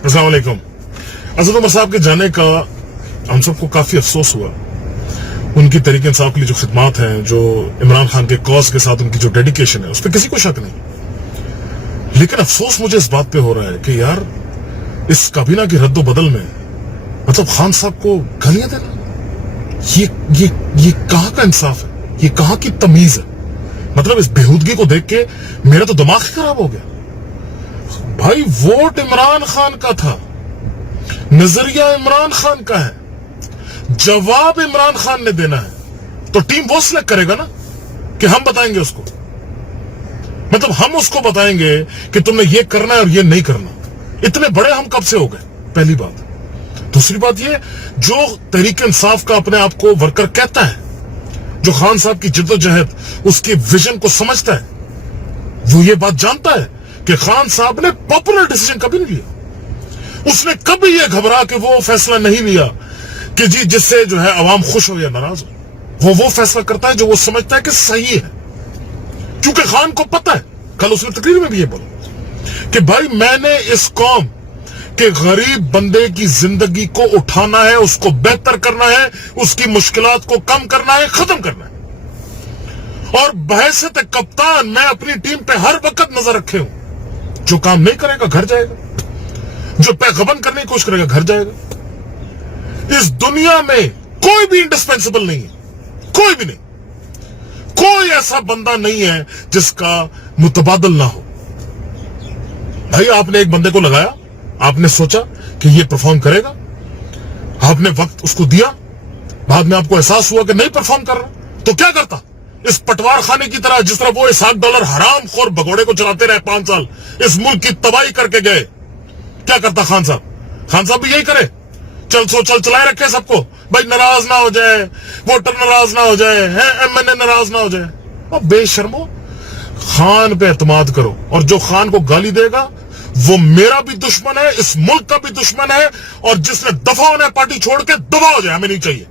अस्सलाम वालेकुम। असद उमर साहब के जाने का हम सबको काफी अफसोस हुआ। उनकी तरीके इंसाफ के लिए जो खिदमात हैं, जो इमरान खान के कॉज के साथ उनकी जो डेडिकेशन है, उस पर किसी को शक नहीं। लेकिन अफसोस मुझे इस बात पे हो रहा है कि यार इस काबीना की रद्दो बदल में मतलब खान साहब को गालियां देना, ये कहां का इंसाफ है? ये कहां की तमीज है? मतलब इस बेहूदगी को देख के मेरा तो दिमाग ही खराब हो गया। भाई वोट इमरान खान का था, नजरिया इमरान खान का है, जवाब इमरान खान ने देना है, तो टीम वो सिलेक्ट करेगा ना कि हम बताएंगे उसको। मतलब हम उसको बताएंगे कि तुमने ये करना है और ये नहीं करना। इतने बड़े हम कब से हो गए? पहली बात। दूसरी बात ये, जो तहरीक इंसाफ का अपने आप को वर्कर कहता है, जो खान साहब की जिद्दोजहद, उसकी विजन को समझता है, वो ये बात जानता है कि खान साहब ने पॉपुलर डिसीजन कभी नहीं लिया। उसने कभी ये घबरा के वो फैसला नहीं लिया कि जी जिससे जो है अवाम खुश हो या नाराज हो। वो फैसला करता है जो वो समझता है कि सही है। क्योंकि खान को पता है, कल उसने तकरीर में भी ये बोला कि भाई मैंने इस कौम के गरीब बंदे की जिंदगी को उठाना है, उसको बेहतर करना है, उसकी मुश्किलात को कम करना है, खत्म करना है। और बहैसियत कप्तान मैं अपनी टीम पे हर वक्त नजर रखे हूं। जो काम नहीं करेगा घर जाएगा, जो पैगबन करने की कोशिश करेगा घर जाएगा। इस दुनिया में कोई भी इंडिस्पेंसिबल नहीं है, कोई भी नहीं। कोई ऐसा बंदा नहीं है जिसका मुतबादल ना हो। भाई आपने एक बंदे को लगाया, आपने सोचा कि ये परफॉर्म करेगा, आपने वक्त उसको दिया, बाद में आपको एहसास हुआ कि नहीं परफॉर्म कर रहा, तो क्या करता? इस पटवार खाने की तरह जिस तरह वो $1 हराम खोर भगोड़े को चलाते रहे 5 साल, इस मुल्क की तबाही करके गए, क्या करता खान साहब? खान साहब भी यही करे, चल चलाए रखे सबको, भाई नाराज ना हो जाए, वोटर नाराज ना हो जाए, एमएनए नाराज ना हो जाए। और बेशर्मो, खान पे एतमाद करो, और जो खान को गाली देगा वो मेरा भी दुश्मन है, इस मुल्क का भी दुश्मन है, और जिसने दफा होना है पार्टी छोड़ के दफा हो जाए, हमें नहीं चाहिए।